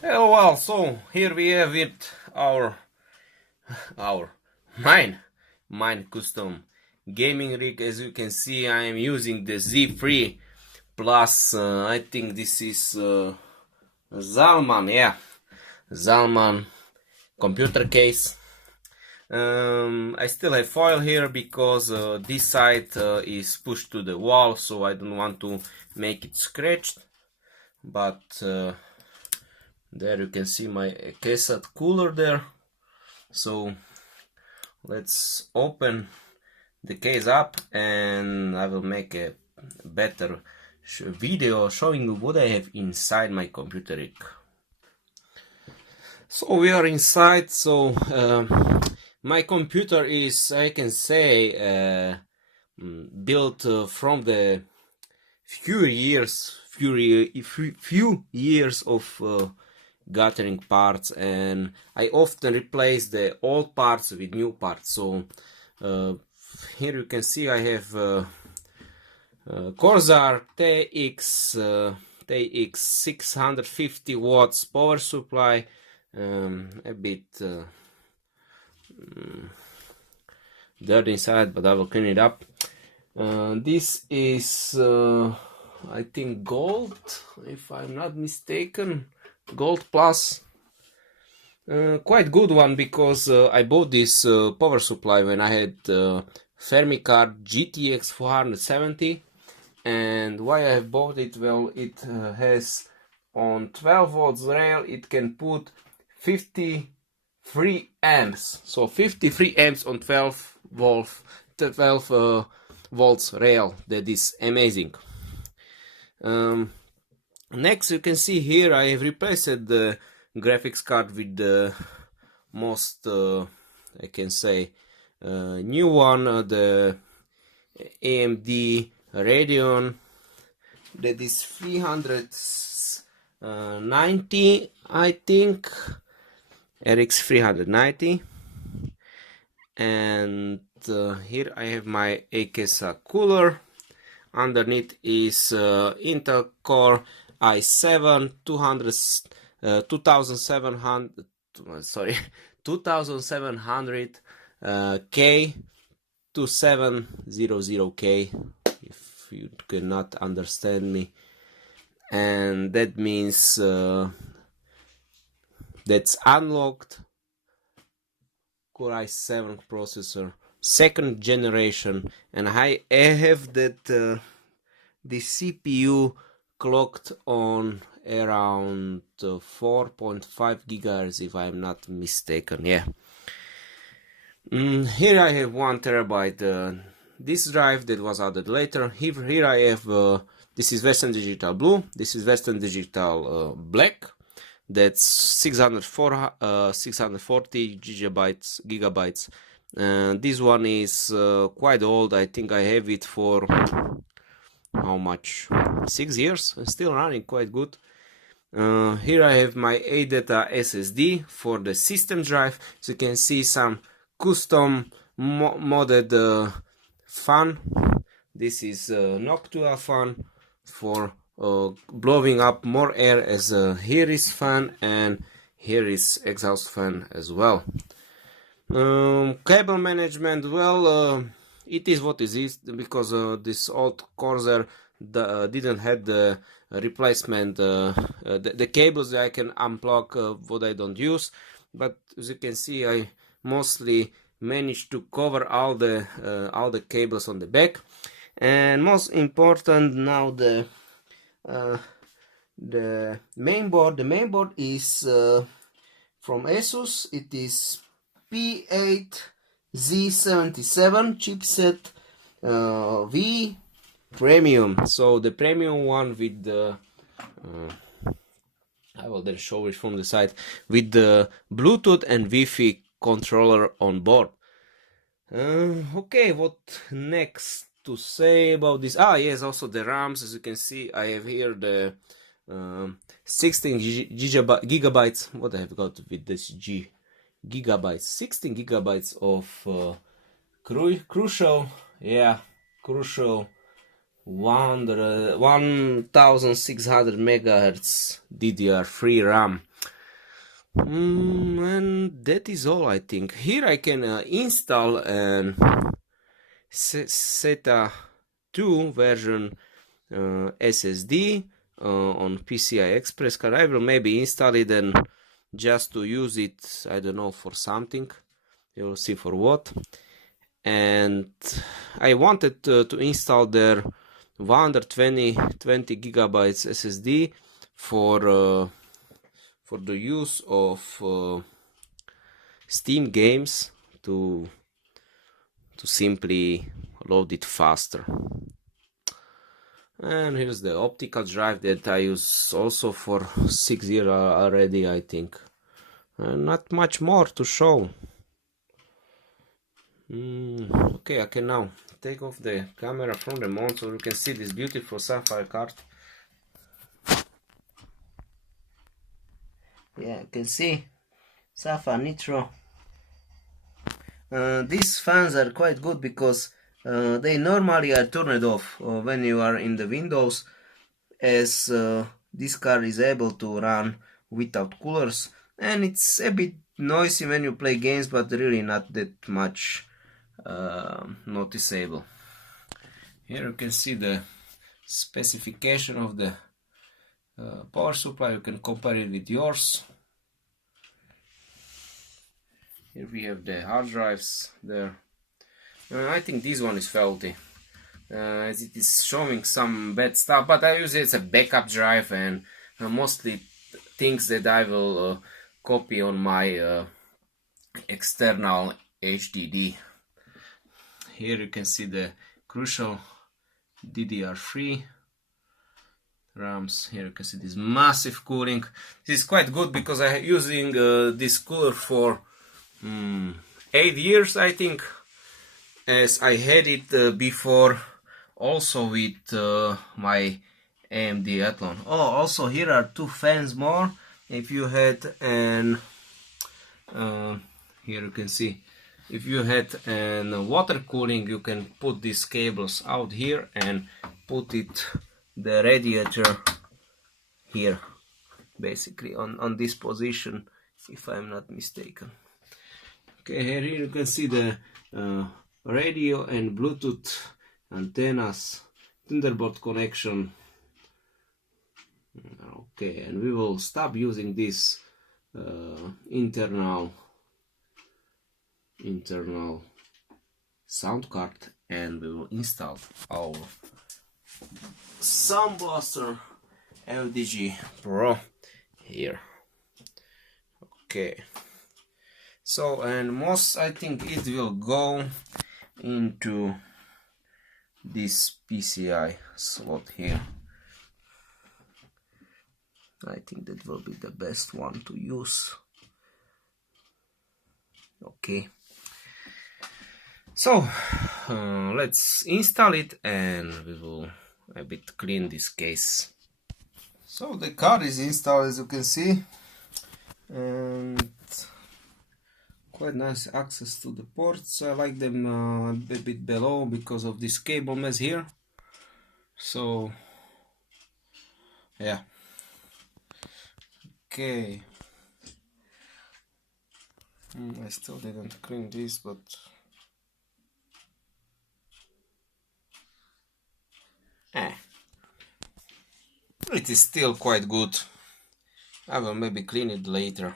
Oh well, so here we have it, our mine custom gaming rig. As you can see, I am using the Z3 plus. I think this is Zalman computer case. I still have foil here because this side is pushed to the wall, so I don't want to make it scratched. But there you can see my cassette cooler there. So let's open the case up and I will make a better video showing you what I have inside my computer rig. So we are inside. So my computer is, I can say, built from the few years of gathering parts, and I often replace the old parts with new parts. So here you can see I have Corsair TX 650 watts power supply, a bit dirty inside, but I will clean it up. This is I think gold, if I'm not mistaken, gold plus. Quite good one, because I bought this power supply when I had Fermicard GTX 470. And why I have bought it? Well, it has on 12 volts rail, it can put 53 amps. So 53 amps on 12 volts rail. That is amazing. Next, you can see here I have replaced the graphics card with the most, I can say, new one, the AMD Radeon. That is 390, I think, RX 390. And here I have my AKSA cooler. Underneath is Intel Core i7 2700 K 2700K, if you cannot understand me. And that means that's unlocked Core i7 processor, second generation, and I have that the CPU clocked on around 4.5 gigahertz, if I'm not mistaken. Yeah. Here I have 1 terabyte disk drive that was added later. Here I have this is Western Digital Blue, this is Western Digital Black. That's 640 gigabytes. This one is quite old. I think I have it for how much? 6 years. Still running quite good. Here I have my ADATA SSD for the system drive. So you can see some custom modded fan. This is Noctua fan for blowing up more air, as here is fan and here is exhaust fan as well. Cable management, well, it is what it is, because this old Corsair didn't have the replacement, the cables that I can unplug what I don't use. But as you can see, I mostly managed to cover all the cables on the back. And most important now, the main board. The main board is from Asus. It is P8Z77 chipset V Premium. So the premium one with the I will then show it from the side, with the Bluetooth and Wi-Fi controller on board. Okay, what next to say about this? Yes, also the RAMs. As you can see, I have here the 16 gigabytes. What I have got with this gigabytes? 16 gigabytes of crucial 1600 megahertz DDR3 RAM. And that is all, I think. Here I can install an SATA 2 version SSD on PCI Express card. I will maybe install it and just to use it, I don't know, for something. You'll see for what. And I wanted to install their 120 gigabytes SSD for the use of Steam games to simply load it faster. And here's the optical drive that I use also for 6 years already, I think. Not much more to show. Okay, I can now take off the camera from the mount so you can see this beautiful sapphire card. Yeah, you can see sapphire nitro. These fans are quite good because they normally are turned off when you are in the Windows, as this card is able to run without coolers, and it's a bit noisy when you play games, but really not that much noticeable. Here you can see the specification of the power supply. You can compare it with yours. Here we have the hard drives there. I think this one is faulty, as it is showing some bad stuff, but I use it as a backup drive and mostly things that I will copy on my external HDD. Here you can see the crucial DDR3 RAMs. Here you can see this massive cooling. This is quite good because I'm using this cooler for 8 years, I think, as I had it before also with my AMD Athlon. Oh, also here are 2 fans more. If you had an here you can see, if you had an water cooling, you can put these cables out here and put it the radiator here, basically on this position, if I'm not mistaken. Okay, here you can see the radio and Bluetooth antennas, Thunderbolt connection. Okay, and we will stop using this internal sound card and we will install our Sound Blaster Audigy Pro here. Okay, so, and most I think it will go into this PCI slot here. I think that will be the best one to use. Okay, so let's install it and we will a bit clean this case. So the card is installed, as you can see, and quite nice access to the ports. I like them a bit below because of this cable mess here. So yeah, okay. I still didn't clean this, but it is still quite good. I will maybe clean it later,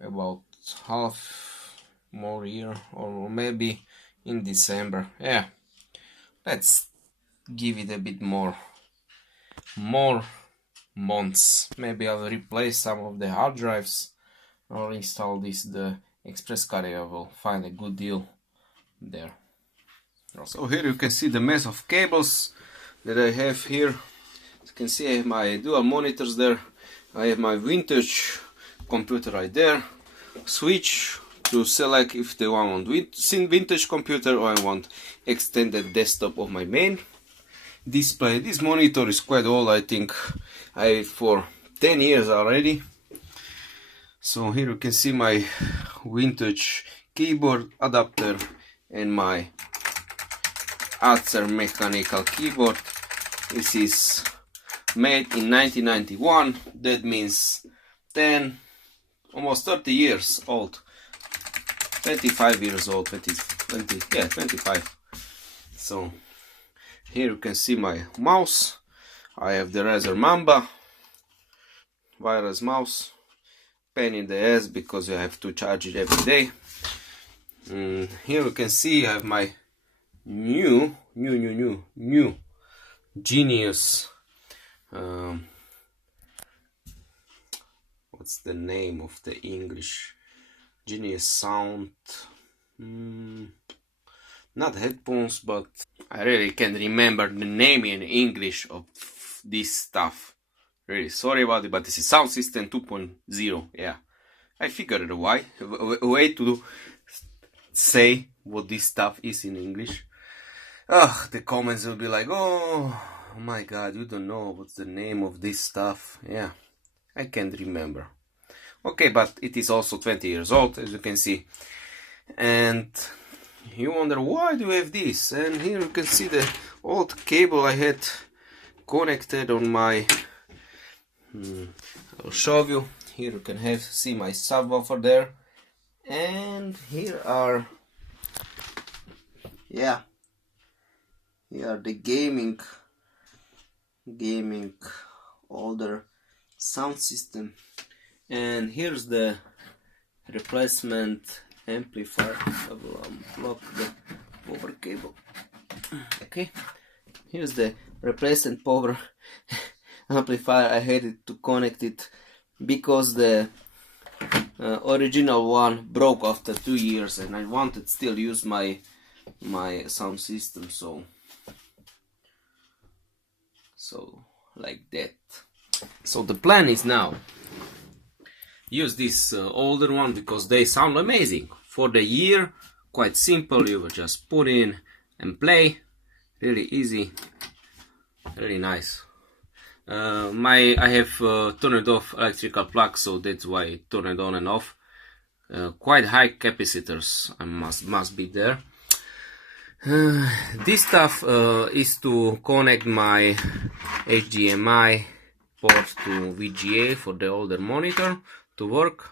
about half more year, or maybe in December. Yeah, let's give it a bit more months. Maybe I'll replace some of the hard drives or install the express card. I will find a good deal there. So here you can see the mess of cables that I have here. As you can see, I have my dual monitors there. I have my vintage computer right there. Switch to select if I want vintage computer or I want extended desktop of my main display. This monitor is quite old. I think I have it for 10 years already. So here you can see my vintage keyboard adapter and my Acer mechanical keyboard. This is made in 1991. That means 10 almost 30 years old, 25 years old, 25. So here you can see my mouse. I have the Razer Mamba wireless mouse, pain in the ass because I have to charge it every day. Here you can see I have my new Genius. What's the name of the English? Genius sound. Not headphones, but I really can't remember the name in English of this stuff. Really sorry about it, but this is Sound System 2.0. Yeah, I figured a way to say what this stuff is in English. The comments will be like, oh my god, you don't know what's the name of this stuff. Yeah, I can't remember. Okay, but it is also 20 years old, as you can see. And you wonder, why do you have this? And here you can see the old cable I had connected on my... I'll show you. Here you can see my subwoofer there. And here are... yeah. Here are the gaming older sound system. And here's the replacement amplifier. I will unblock the power cable. Okay, here's the replacement power amplifier. I had it to connect it because the original one broke after 2 years, and I wanted still use my sound system, so like that. So the plan is now use this older one because they sound amazing. For the year, quite simple, you will just put in and play, really easy, really nice. I have turned off electrical plug, so that's why I turn it on and off. Quite high capacitors must be there. This stuff is to connect my HDMI port to VGA for the older monitor to work,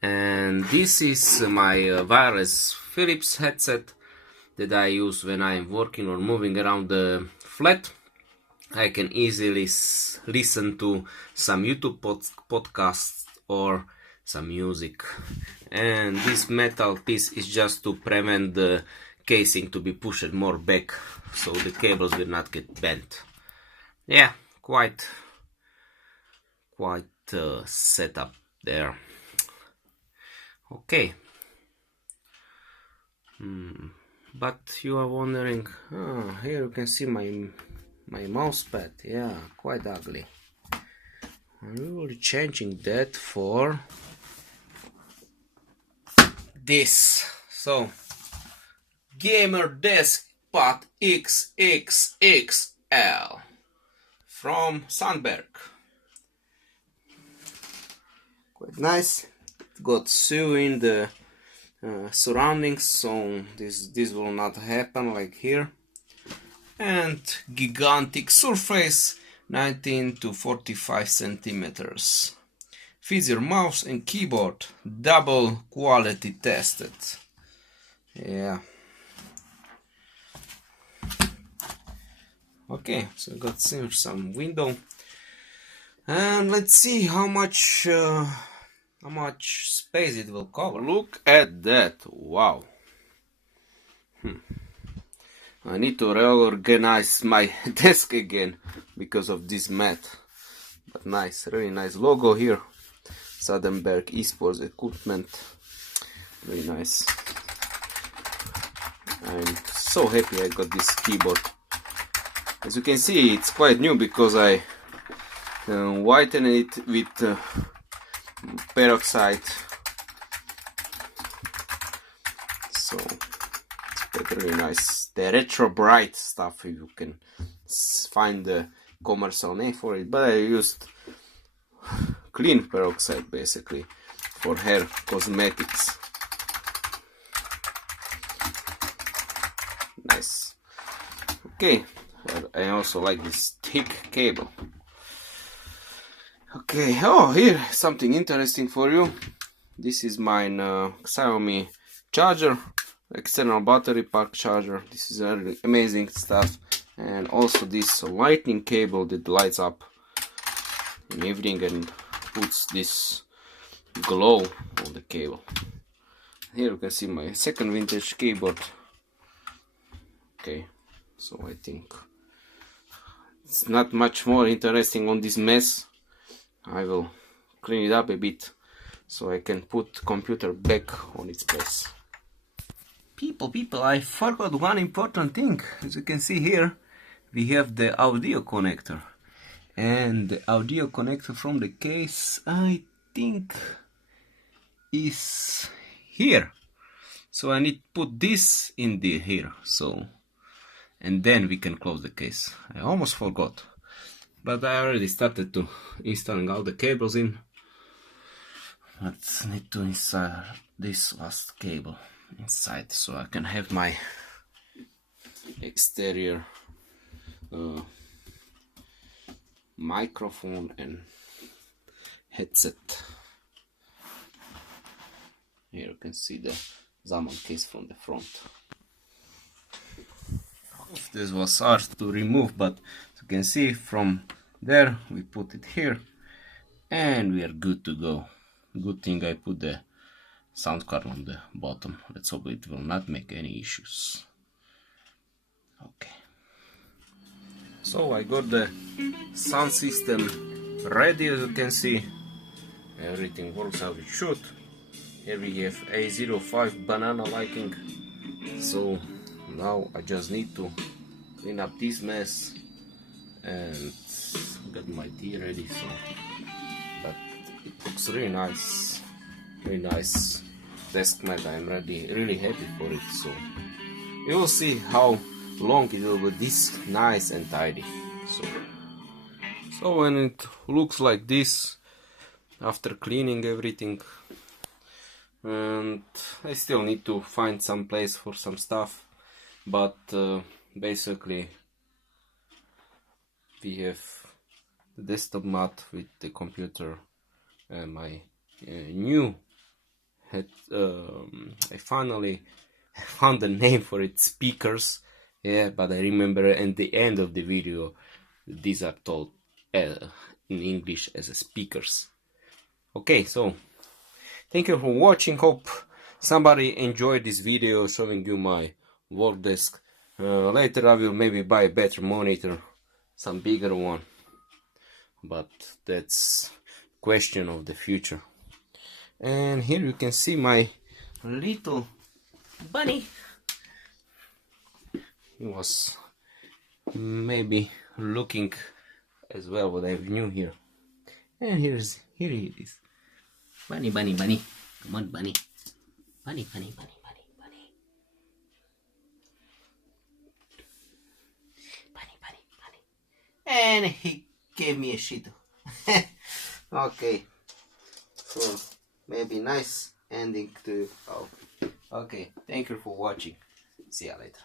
and this is my wireless Philips headset that I use when I am working or moving around the flat. I can easily listen to some YouTube podcasts or some music, and this metal piece is just to prevent the casing to be pushed more back so the cables will not get bent. Yeah, quite setup there. Okay, but you are wondering, here you can see my mouse pad. Yeah, quite ugly. We will be changing that for this. So Gamer Desk Pad XXXL from Sandberg. Quite nice. It got sew in the surroundings, so this will not happen like here. And gigantic surface, 19 to 45 centimeters. Fits your mouse and keyboard, double quality tested. Yeah. Okay, so got some window, and let's see how much space it will cover. Look at that! Wow. I need to reorganize my desk again because of this mat. But nice, really nice logo here. Sandberg esports equipment. Very nice. I'm so happy I got this keyboard. As you can see, it's quite new because I whitened it with peroxide. So it's really nice. The retro bright stuff, if you can find the commercial name for it, but I used clean peroxide basically for hair cosmetics. Nice. Okay, I also like this thick cable. Okay, oh, here something interesting for you. This is my Xiaomi charger, external battery pack charger. This is really amazing stuff. And also this lightning cable that lights up in evening and puts this glow on the cable. Here you can see my second vintage keyboard. Okay, so I think it's not much more interesting on this mess. I will clean it up a bit so I can put computer back on its place. People, I forgot one important thing. As you can see here, we have the audio connector. And the audio connector from the case, I think, is here. So I need to put this in here. So, and then we can close the case. I almost forgot. But I already started to installing all the cables in. But need to install this last cable inside so I can have my exterior microphone and headset. Here you can see the Zaman case from the front. This was hard to remove, but you can see from there we put it here and we are good to go. Good thing I put the sound card on the bottom. Let's hope it will not make any issues. Okay, so I got the sound system ready. As you can see, everything works as it should. Here we have A05 banana lighting. So now I just need to clean up this mess and get my tea ready. So, but it looks really nice desk mat. I'm really happy for it. So you will see how long it will be this nice and tidy. So when it looks like this after cleaning everything, and I still need to find some place for some stuff, but basically we have the desktop mat with the computer and my new head. I finally found the name for it, speakers. Yeah, but I remember at the end of the video these are told in English as speakers. Okay, so thank you for watching. Hope somebody enjoyed this video showing you my work desk. Later I will maybe buy a better monitor, some bigger one, but that's question of the future. And here you can see my little bunny. He was maybe looking as well what I have new here. And here he is. Bunny. Come on, bunny. Bunny. And he gave me a shit. Okay. So maybe nice ending to. Oh. Okay. Thank you for watching. See ya later.